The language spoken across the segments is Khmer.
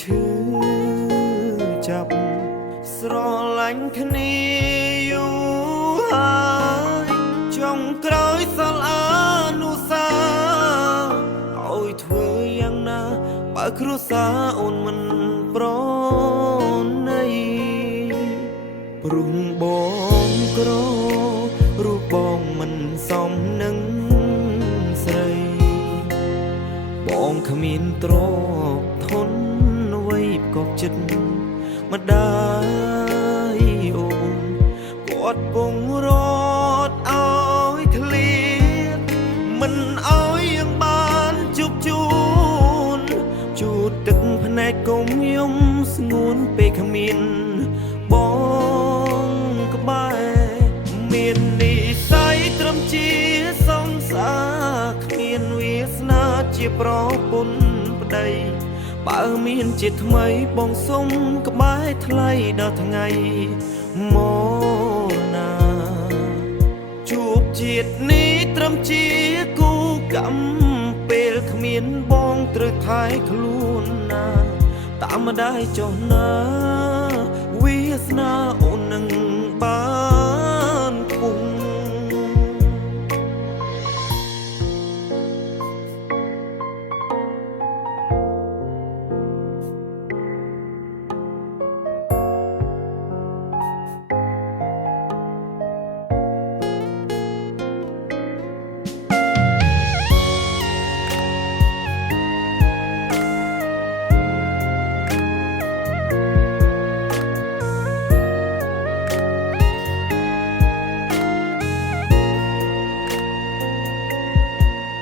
ឈឺចាប់ស្រឡាញ់គ្នាយូរហើយចុងក្រោយសល់អនុសាឲ្យធ្វើយ៉ាងណាបើគ្រួសារអូនមិនប្រណីព្រោះបងក្ររូបបងមិនសមនឹងស្រីបងគ្មានទ្រព្យធនអ្វីប្រកបចិត្តម្ដាយអូនគាត់ពងរត់ឲ្យធ្លាតមិនឲ្យយើងបានជួបជូនជូតទឹកភ្នែកកុំយំស្ងួនពេលគ្មានបងក្បែរមាននិស្ស័យត្រឹមជាសង្សារគ្មានវាសនាជាប្រពន្ធប្តីបើមានជាថ្មីបងសុំក្បែរថ្លៃដល់ថ្ងៃមកណាជួបជាតិនេះត្រឹមជាគូកម្មពេលគ្មានបងត្រូវថែខ្លួនណាតាមម្ដាយចុះណាវាសនាអូននឹងបានពុំ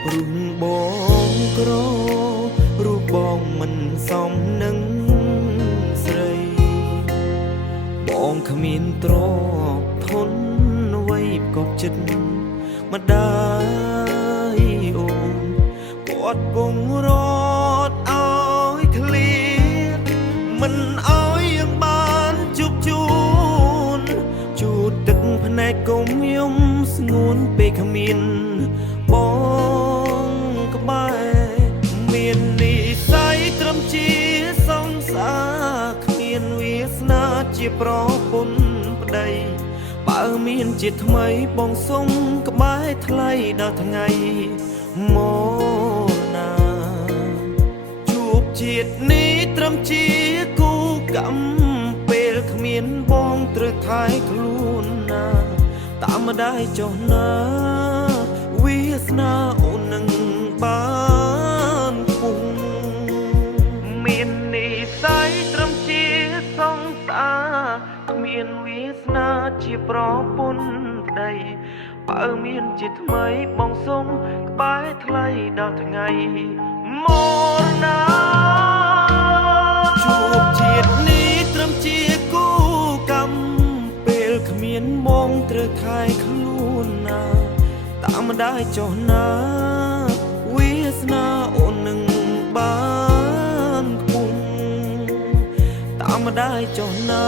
ព្រោះបងក្ររូបបងមិនសមនឹងស្រីបងគ្មានទ្រព្យធនអ្វីប្រកបចិត្តម្ដាយអូនគាត់ពងរត់ឲ្យធ្លាតមិនឲ្យយើងបានជួបជូនជូតទឹកភ្នែកកុំយំស្ងួនពេលគ្មានបងក្បែរមាននិស្ស័យត្រឹមជាសង្សារគ្មានវាសនាជាប្រពន្ធប្តីបើមានជាថ្មីបងសុំក្បែរថ្លៃដល់ថ្ងៃមកណាជួបជាតិនេះត្រឹមជាគូកម្មពេលគ្មានបងត្រូវថែខ្លួនណាតាមម្ដាយចុះណាវាសនាអូននឹងបានពុំមាននិស្ស័យត្រឹមជាសង្សារគ្មានវាសនាជាប្រពន្ធប្តីបើមានជាថ្មីបងសុំក្បែរថ្លៃដល់ថ្ងៃមកណាជួបជាតិនេះត្រឹមជាគូកម្មពេលគ្មានបងត្រូវថែខ្លួនណាតាមម្ដាយចុះណាវាសនាអូននឹងបានពុំតាមម្ដាយចុះណា